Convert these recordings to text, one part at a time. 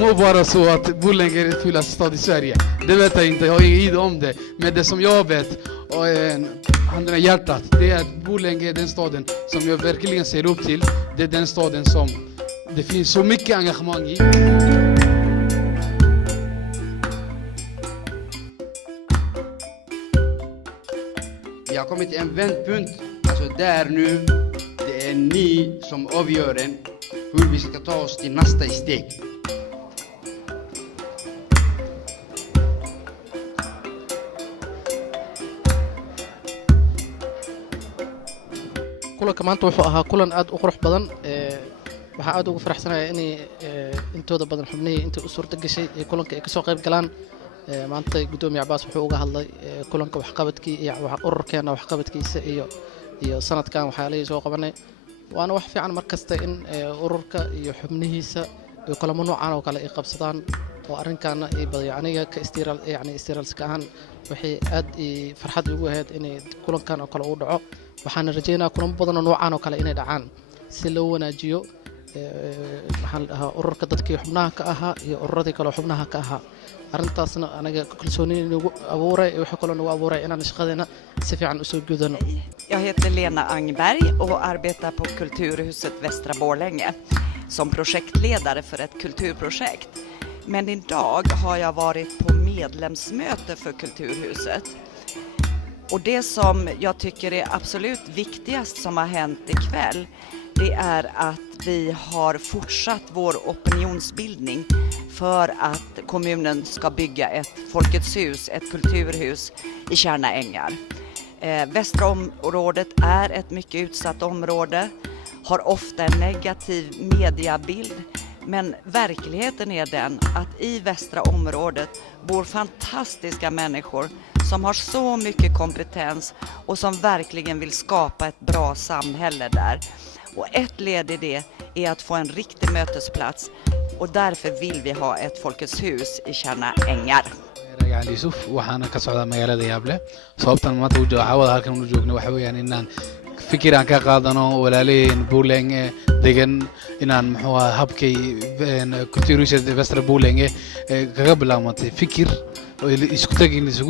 må vara så att Borlänge är det fulaste stad i Sverige. Det vet jag inte, jag har ingen idé om det. Men det som jag vet, och handen i hjärtat, det är att Borlänge är den staden som jag verkligen ser upp till. Det är den staden som det finns så mycket engagemang i. Vi har kommit till en vändpunkt, alltså där nu, det är ni som avgör hur vi ska ta oss till nästa steg. kulanka maanta wuxuu ahaa kulan aad u qurux badan waxaa aad ugu faraxsanahay inay intooda badan xubnihii intii u suurta gashay ee kulanka ay ka soo qayb galaan maanta gudoomiye Cabaas wuxuu uga hadlay kulanka waxqabadkii iyo ururkeena waxqabadkiisa iyo sanadkan waxa la soo qabanay waana wax fiican markasta in ururka iyo xubnihiisa ay kulamo noocan oo kale ay qabsadaan oo arrinkaana ay badiyaniga ka istiraalska ahaan wixii aad farxad ugu ahayd inay kulankan oo kale u dhaco waxaan rajaynayaa kulamo badan oo noocan oo kale inay dhacaan si loo wanaajiyo maxaan dhahaa ururka dadkii xubnaha ka ahaa iyo ururadii kale xubnaha ka ahaa arrintaasna anaga kalsooni nagu abuuray waxa kale nagu abuuray inaan shaqadeena si fiican u soo gudano. Jag heter Lena Angberg och arbetar på Kulturhuset Västra Borlänge som projektledare för ett kulturprojekt. Men idag har jag varit på medlemsmöte för Kulturhuset. Och det som jag tycker är absolut viktigast som har hänt ikväll, det är att vi har fortsatt vår opinionsbildning för att kommunen ska bygga ett Folkets hus, ett kulturhus i Tjärna ängar. Västra området är ett mycket utsatt område, har ofta en negativ mediabild. Men verkligheten är den att i västra området bor fantastiska människor som har så mycket kompetens och som verkligen vill skapa ett bra samhälle där. Och ett led i det är att få en riktig mötesplats och därför vill vi ha ett Folkets hus i Tjärna ängar. علي يوسف waxaan ka socdaa magaalada Yaable sababtan maanta uu jawaabada halkan uu joogno waxa weeyaan inaan fikir aan ka qaadano walaaleen Borlänge degan inaan muxuu ahaa habkay Kulturhuset Västra Borlänge kaga bilaabantay fikir oo isku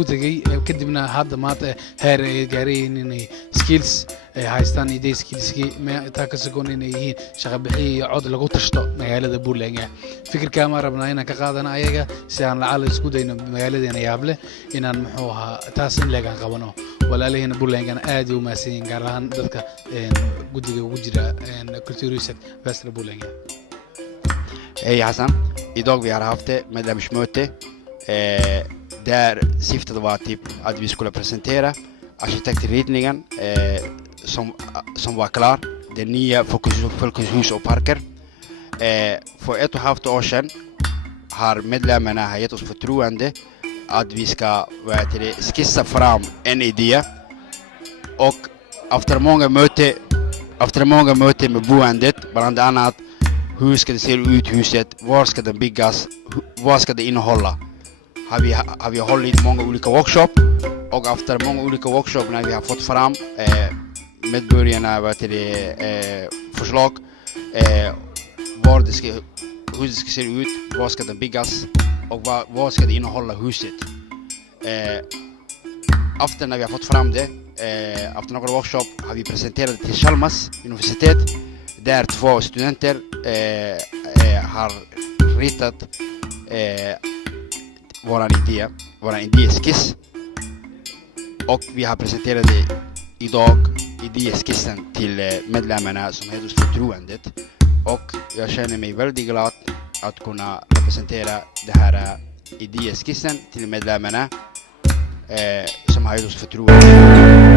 tagay kadibna hadda maanta heer ay gaareen inay skills ay haystaan idee skillski ma taa ka sagoon inay yihiin shaqo bixiye cod lagu tashto magaalada Borlänge fikirka ma rabnaa inaan ka qaadano ayaga si aan la isku dayno magaaladeena Yaable inaan muxuu ahaa taas in laga qabano walaalaheen Borlänge aad u maaseen gaar ahaan dadka guddiga ugu jira Kulturhuset Västra Borlänge. Hej Hassan, idag vi har haft medlemsmöte där syftet var typ att vi skulle presentera arkitektritningen som var klar, det nya Folkets hus och parker. För 1,5 år sedan har medlemmarna gett oss förtroende att vi ska skissa fram en idé och efter många möten med boendet, bland annat hur ska det se ut huset, var ska det byggas, vad ska det innehålla, har vi hållit många olika workshop och efter många olika workshop när vi har fått fram medborgarna förslag hur det ska se ut, vad ska det byggas och vad ska det innehålla huset. Efter när vi har fått fram det, efter några workshop har vi presenterat det till Chalmers universitet där 2 studenter har ritat våran idéskiss och vi har presenterat det idag idéskissen till medlemmarna som heter förtroendet och jag känner mig väldigt glad att kunna representera det här idéskissen till medlemmarna som har gett oss förtroende.